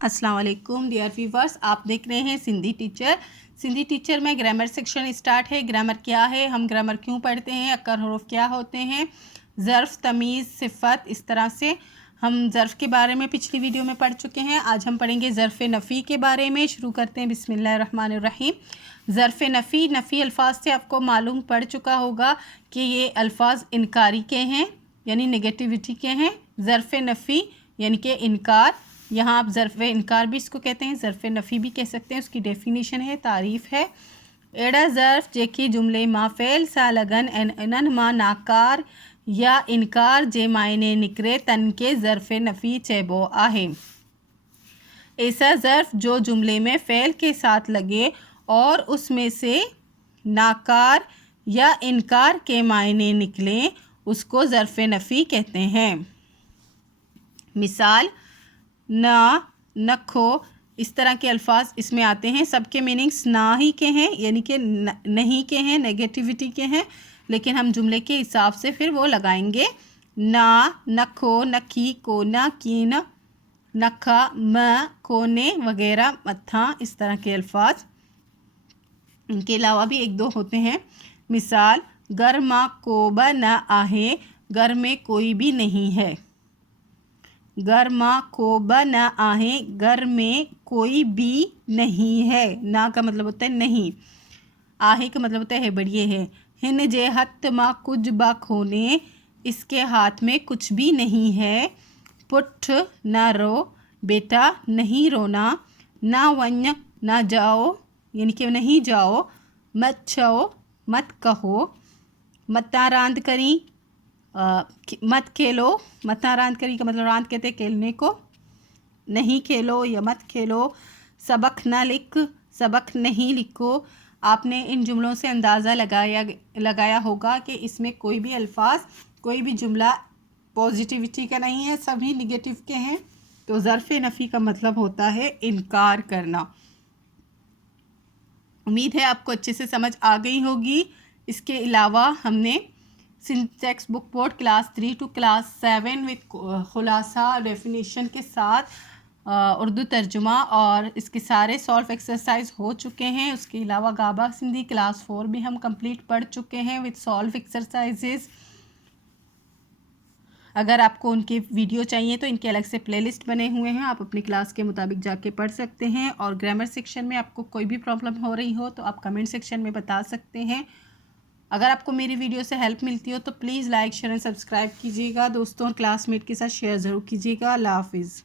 अस्सलाम वालेकुम dear viewers, आप देख रहे हैं सिंधी टीचर में ग्रामर सेक्शन स्टार्ट है। ग्रामर क्या है, हम ग्रामर क्यों पढ़ते हैं, अकर हरूफ क्या होते हैं, ज़र्फ़, तमीज़, सिफ़त, इस तरह से हम ज़र्फ़ के बारे में पिछली वीडियो में पढ़ चुके हैं। आज हम पढ़ेंगे ज़र्फ़ नफ़ी के बारे में। शुरू करते हैं बिस्मिल्लाहिर्रहमानिर्रहीम। ज़र्फ़ नफ़ी अल्फाज से आपको मालूम पड़ चुका होगा कि ये अल्फाज इनकारी के हैं, यानी नेगेटिविटी के हैं। ज़र्फ़ नफ़ी यानी कि इनकार, यहाँ आप ज़र्फ़ इनकार भी इसको कहते हैं, ज़र्फ़ नफ़ी भी कह सकते हैं। उसकी डेफिनेशन है, तारीफ़ है। एड़ा ज़र्फ़ जेकी जुमले मां फ़ेल सा लगन इनन मां नाकार या इनकार जे मायने निकरे तन के ज़र्फ़ नफ़ी चेबो आहे। ऐसा ज़र्फ़ जो जुमले में फ़ेल के साथ लगे और उसमें से नाकार या इनकार के मायने निकले, उसको ज़र्फ़ नफ़ी कहते हैं। मिसाल ना, नखो, इस तरह के अल्फाज इसमें आते हैं। सबके मीनिंग्स ना ही के हैं, यानी कि नहीं के हैं, नेगेटिविटी के हैं, लेकिन हम जुमले के हिसाब से फिर वो लगाएंगे। ना, नखो, नखी, कोना, कीन, नखा, म, कोने वगैरह, मत्था, इस तरह के अल्फाज। इनके अलावा भी एक दो होते हैं। मिसाल घर मा कोबा न आहे, घर में कोई भी नहीं है। घर माँ कोबा न आहे, घर में कोई भी नहीं है। ना का मतलब होता है नहीं, आहे का मतलब होता है बढ़िए है। हिन जे हथ माँ कुछ बा खोने, इसके हाथ में कुछ भी नहीं है। पुठ ना रो, बेटा नहीं रोना। ना वन्य ना जाओ, यानी कि नहीं जाओ। मत छो, मत कहो। मत्ता रांद करी, मत खेलो। मत्ता रांद करी का मतलब रांद कहते हैं खेलने को। नहीं खेलो या मत खेलो। सबक ना लिख, सबक नहीं लिखो। आपने इन जुमलों से अंदाज़ा लगाया होगा कि इसमें कोई भी अल्फाज, कोई भी जुमला पॉजिटिविटी का नहीं है, सभी निगेटिव के हैं। तो ज़र्फ़ नफ़ी का मतलब होता है इनकार करना। उम्मीद है आपको अच्छे से समझ आ गई होगी। इसके अलावा हमने syntax book board class 3 to class 7 with खुलासा डेफिनेशन के साथ उर्दू तर्जुमा और इसके सारे सॉल्व एक्सरसाइज हो चुके हैं। उसके अलावा गाबा सिंधी क्लास 4 भी हम कंप्लीट पढ़ चुके हैं विद सॉल्व एक्सरसाइजेज। अगर आपको उनके वीडियो चाहिए तो इनके अलग से प्लेलिस्ट बने हुए हैं, आप अपनी क्लास के मुताबिक जाके पढ़ सकते हैं। और ग्रामर सेक्शन में आपको कोई भी प्रॉब्लम हो रही हो तो आप कमेंट सेक्शन में बता सकते हैं। अगर आपको मेरी वीडियो से हेल्प मिलती हो तो please like, share and subscribe कीजिएगा। दोस्तों और क्लासमेट के साथ शेयर ज़रूर कीजिएगा। अल्लाह हाफिज़।